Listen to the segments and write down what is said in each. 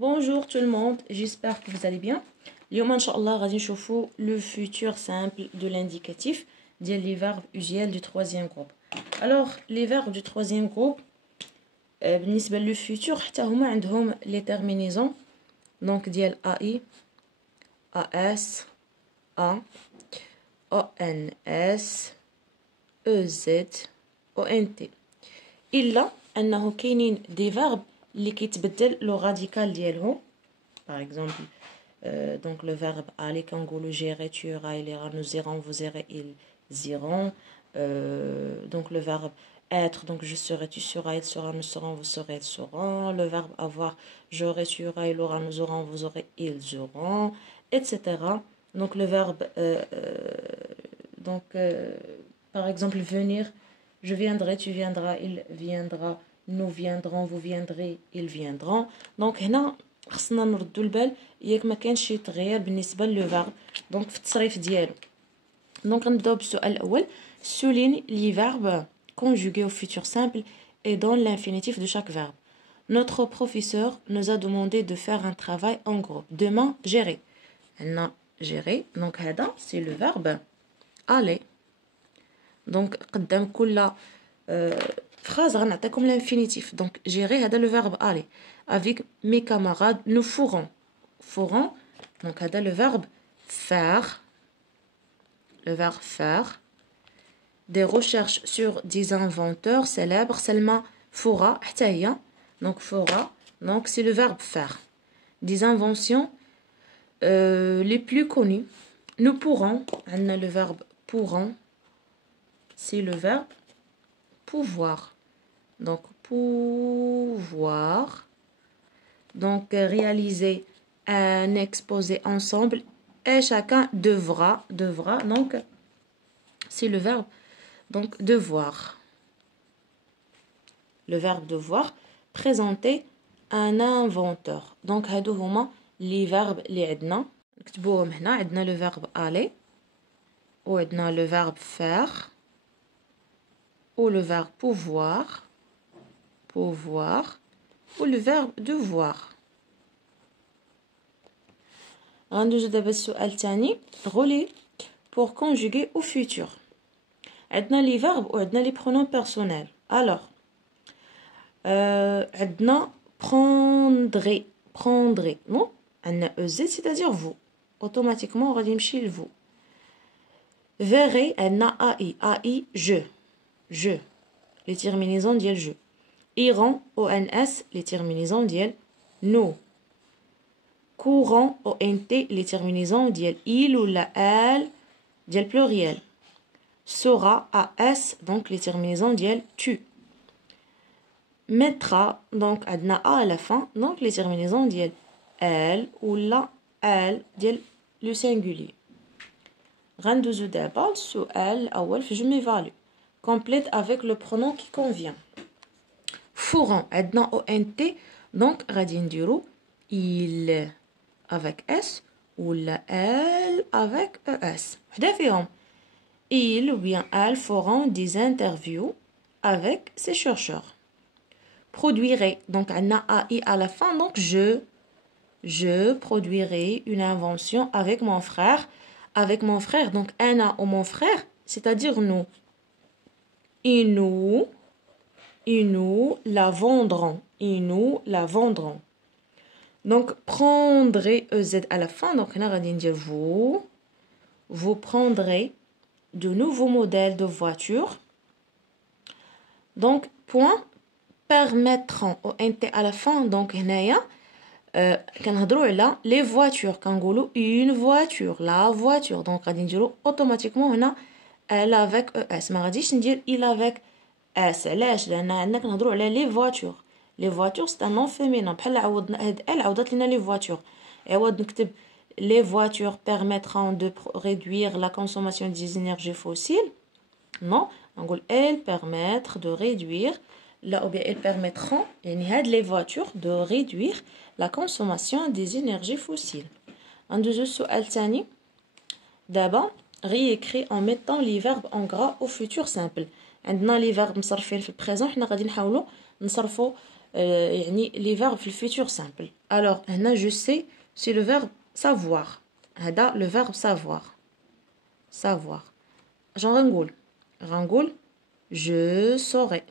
Bonjour tout le monde, j'espère que vous allez bien. اليوم ان شاء الله غادي نشوفوا le futur simple de l'indicatif ديال les verbes usuels du troisième groupe. Alors les verbes du troisième groupe بالنسبه لو futur حتى هما عندهم les terminaisons donc ديال ai as a ons ez ont الا انه كاينين دي verbes اللي كيتبدل لو راديكال ديالهم. par exemple donc le verbe aller كنقولوا gérer tu iras il ira nous irons vous irez ils iront. Donc le verbe être, donc je serai tu seras il sera nous serons vous serez ils seront. Le verbe avoir, j'aurai tu auras il aura nous aurons vous aurez ils auront, etc. Donc le verbe par exemple venir, je viendrai tu viendras il viendra nous viendrons vous viendrez ils viendront. Donc هنا خصنا نردوا البال ياك ما كانش شي تغيير بالنسبه لو فيرب دونك في التصريف ديالو. دونك غنبداو بالسؤال الاول. souligne les verbes conjugués au futur simple et dans l'infinitif de chaque verbe. Notre professeur nous a demandé de faire un travail en groupe. Demain, gérer. On gérer. Donc هذا c'est le verbe aller. Donc قدام كل phrase غنعطيكم l'infinitif. Donc gérer هذا le verbe aller. Avec mes camarades, nous ferons. Ferons. Donc هذا le verbe faire. Le verbe faire. Des recherches sur des inventeurs célèbres. Selma fera. حتى هي. Donc fera. Donc c'est le verbe faire. Des inventions les plus connues. Nous pourrons. On a le verbe pourront. C'est le verbe pouvoir. Donc pouvoir. Donc réaliser un exposé ensemble et chacun devra. Donc c'est le verbe donc devoir. Le verbe devoir. Présenter un inventeur. Donc هادو هما les verbes اللي عندنا نكتبوهم هنا. عندنا le verbe aller وعندنا le verbe faire ou le verbe pouvoir ou le verbe devoir. غندوزو دابا السؤال الثاني. relais pour conjuguer au futur. عندنا les verbes وعندنا les pronoms personnels. alors عندنا prendrez non عندنا ez c'est-à-dire vous automatiquement غادي يمشي ل vous. verrez عندنا ai je les terminaisons ديال je. iront ons les terminaisons ديال nous. courant ont les terminaisons ديال il ou la elle ديال pluriel. sera as donc les terminaisons ديال tu. mettra donc عندنا a à la fin donc les terminaisons ديال elle ou la elle ديال le singulier. غندوزو دابا السؤال الاول في je m'évalue. complète avec le pronom qui convient. feront عندنا ont donc غادي نديرو il avec s ou la elle avec es. وحده فيهم. il ou bien elle feront des interviews avec ces chercheurs. produirai donc عندنا ai à la fin donc je produirai une invention avec mon frère donc ana ou mon frère c'est-à-dire nous. et nous la vendrons. donc prendrez ez à la fin donc هنا غادي ندير vous prendrez de nouveaux modèles de voitures. donc point permettront au nt à la fin donc هنايا كنهضروا على les voitures كنقولوا une voiture la voiture donc غادي نديرو automatiquement هنا elle avec es ما غاديش ندير il avec es. علاش؟ لان عندنا كنهضروا على les voitures. les voitures c'est un nom féminin بحال عوضنا هاد elle عوضت لنا les voitures. عوض نكتب les voitures permettront de réduire la consommation des énergies fossiles. non نقول elles permettre de réduire là ou bien elles permettront يعني هاد les voitures de réduire la consommation des énergies fossiles. ندوزو السؤال الثاني. دابا réécrit en mettant les verbes en gras au futur simple. عندنا les verbes مصرفين في البريزون حنا غادي نحاولوا نصرفوا يعني les verbes في futur simple. Alors هنا je sais c'est le verbe savoir. هذا le verbe savoir. Savoir. genre غنقول je saurai.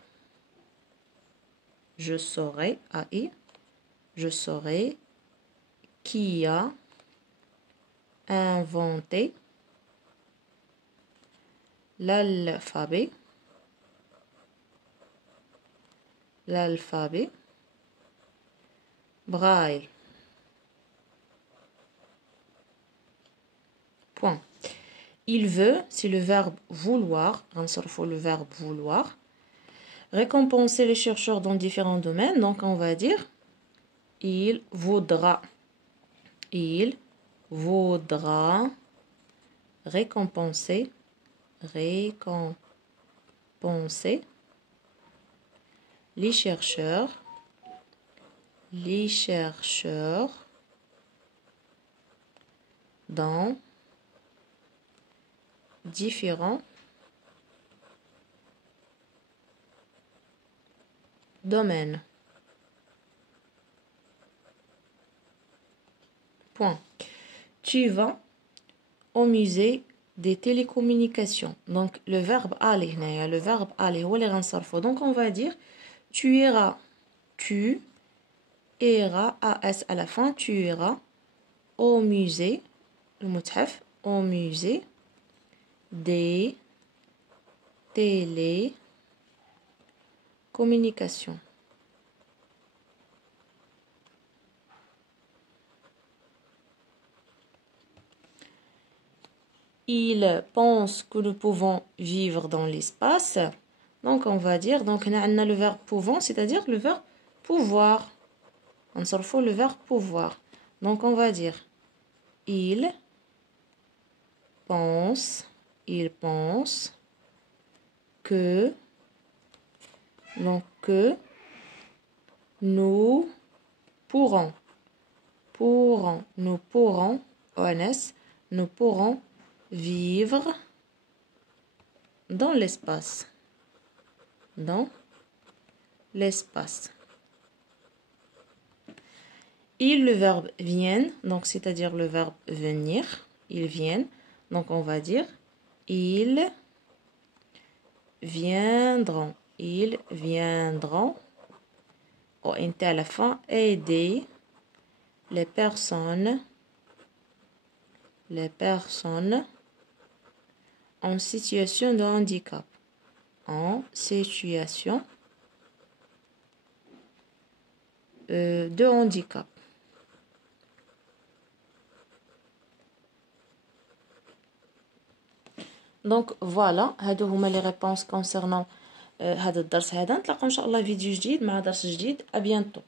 Je saurai AI. Je saurai qui a inventé l'alphabet braille. Point. Il veut, c'est le verbe vouloir, le verbe vouloir, récompenser les chercheurs dans différents domaines. Donc on va dire il voudra récompenser les chercheurs dans différents domaines. Point. Tu vas au musée des télécommunications. Donc le verbe aller, le verbe aller, donc on va dire tu iras, as à la fin, tu iras au musée, au musée des télécommunications. Il pense que nous pouvons vivre dans l'espace. Donc on va dire, donc on a le verbe pouvant, c'est-à-dire le verbe pouvoir. On s'en fout le verbe pouvoir. Donc on va dire il pense que nous pourrons vivre dans l'espace. Il, le verbe viennent, donc c'est-à-dire le verbe venir, ils viennent. Donc on va dire ils viendront. Au int à la fin, aider les personnes en situation de handicap. De handicap. Donc voilà, هادو هما les réponses concernant هذا الدرس هذا. نتلاقاو ان شاء الله فيديو جديد مع درس جديد. à bientôt.